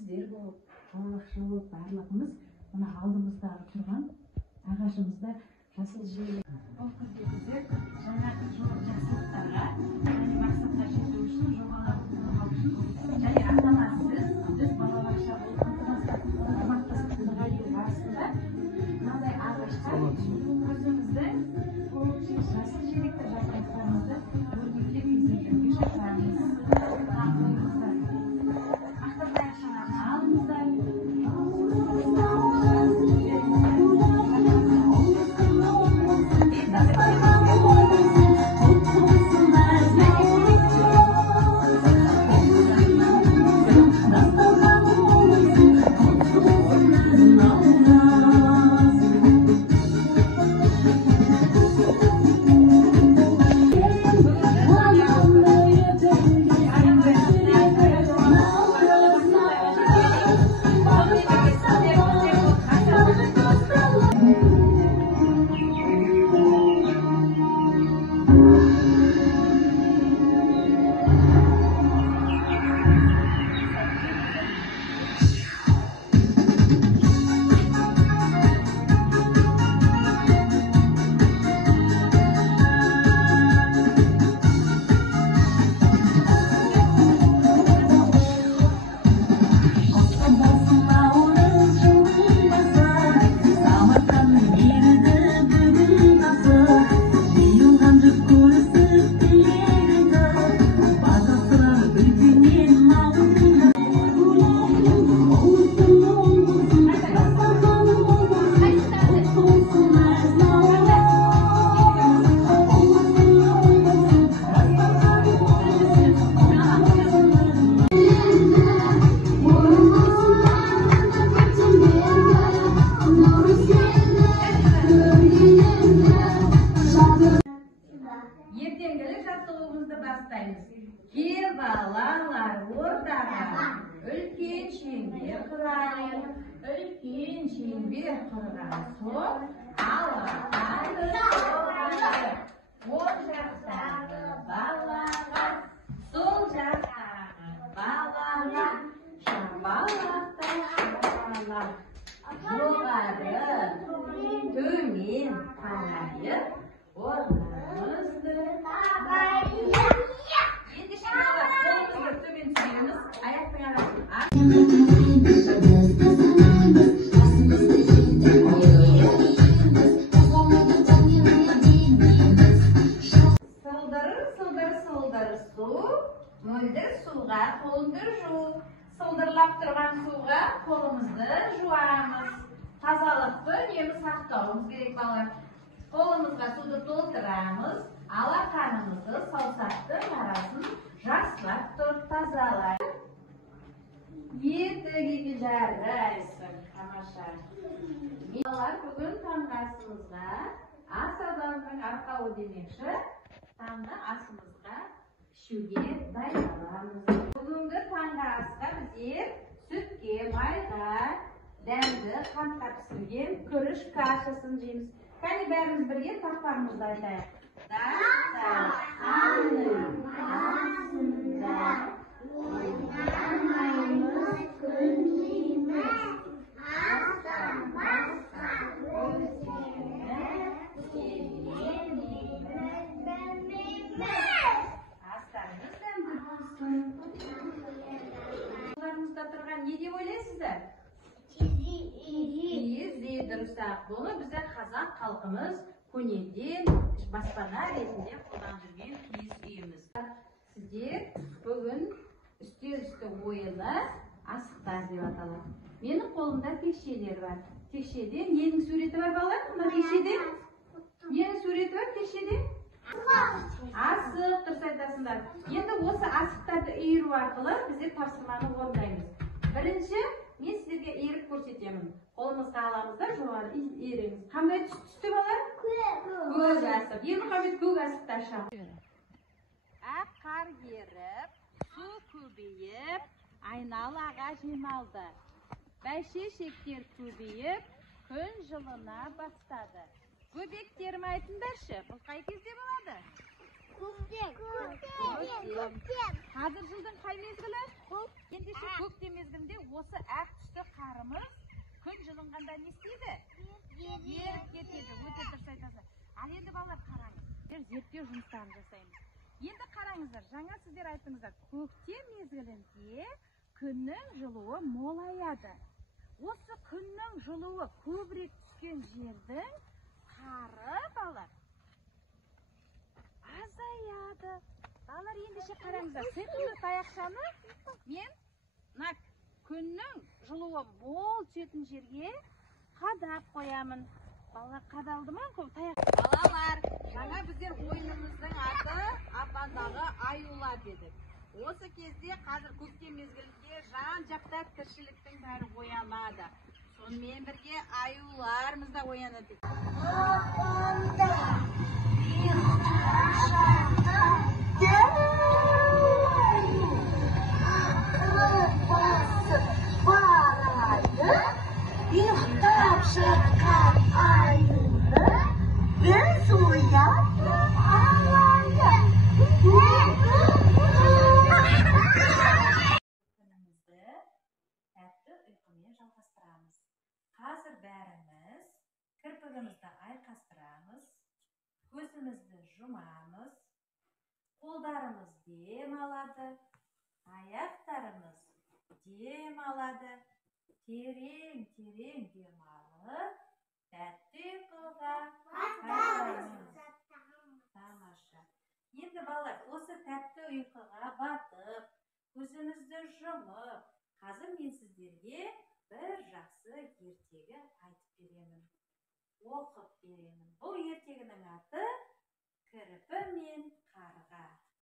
сіздер болып, балабақша болып барлығымыз мына алдымыздағы тұрған ағашымызда жасыл желек. Бұл күздегізек жаңағы жақсылықтарға және мақсатқа жету үшін және ата-анасыз біз балабақша болып ынтымақтастық нығаю барысында мынандай ағашқа өзімізді жасыл желекті жапырақтарымызды өрнектеп безендіруге шақырамыз. Ертеңгілік жаттығуымызды бастаймыз. Кел балалар ортаға үлкен шеңбер құрайық. Үлкен шеңбер құрған соң алақайды соғайық. Оң жақтағы балаға, сол жақтағы балаға шапалақтай шапалақ. Жоғары, төмен қарайып орнымызды табайық. Енді шамаға қолымызды төмен түсіреміз. Аяқтың арасын сылдыр су, мөлдір суға қолыңды жу. Сылдырлап тұрған суға қолымызды жуамыз. Тазалықты үнемі сақтауымыз керек балалар. Қолымызға суды толтырамыз, алақанымызды саусақтың арасын жақсылап тұрып тазалайық. Ертеңгі жарайсың, тамаша. Балалар, бүгін таңғы асымызға ас адамның арқауы демекші, таңғы асымызға ішуге дайындаламыз. Бүгінгі таңғы асқа біздер сүтке, майға, дәмді қантқа пісірген күріш кашасын жейміз. Кәне бәріміз бірге тақпарымызды айтайық. Дастарханның астында ойнамаймыз, күлмейміз. Астан басқа өздеріңіз келмейміз, білмейміз. Астарыңыз дәмді болсын. Оларымызда тұрған не деп ойлайсыздар? Киіз дұрыс-ақ. Бұны біздер қазақ халқымыз көнеден баспана ретінде қолданып жүрген киіз үйіміз. Сіздер бүгін үстел үсті ойыны асықтар деп аталады. Менің қолымда текшелер бар. Текшеде ненің суреті бар балалар? Мына текшеде ненің суреті бар текшеде? Асық, дұрыс айтасыңдар. Енді осы асықтарды үйіру арқылы біздер тапсырманы орындаймыз. Бірінші мен сіздерге иіріп көрсетемін. Қолымызға аламыз да жоғары иіреміз. Қандай түсті балалар? Көк асық. Ермұхамед көк асықты ашамыз. Ақ қар еріп, су көбейіп, айналаға жиналды. Бәйшешектер көбейіп, күн жылына бастады. Көбектерім айтыңдаршы, бұл қай кезде болады? Hazır жылдың қай мезгілі? Ендеше көктем мезгілінде осы ақ түсті қарымыз күн жылынғанда не істейді? Еріп кетеді. Өте дұрыс айтасыз. Ал енді балалар қараңыз. Біз зерттеу жұмыстарын жасаймыз. Енді қараңыздар, жаңа сіздер айттыңыздар, көктем мезгілінде күннің жылуы молаяды. Осы күннің жылуы көбірек түскен жердің қары балалар азаяды. Балалар ендеше қараңыздар, сиқырлы таяқшаны мен күннің жылуы мол түсетін жерге қадап қоямын. Балалар қадалды ма? Балалар, жаңа біздер ойынымыздың аты апандағы аюлар дедік. Осы кезде қазір көктем мезгілінде жан-жақта тіршіліктің бәрі оянады. Сонымен бірге аюларымыз да оянады. Тәтті ұйқымен жалғастырамыз. Қазір бәріміз кірпігімізді айқастырамыз, көзімізді жұмамыз, қолдарымыз дем алады, аяқтарымыз дем алады. Терең дем алып, тәтті ұйқыға батамыз. Тамаша. Енді балалар, осы тәтті ұйқыға батып, көзімізді жұмып,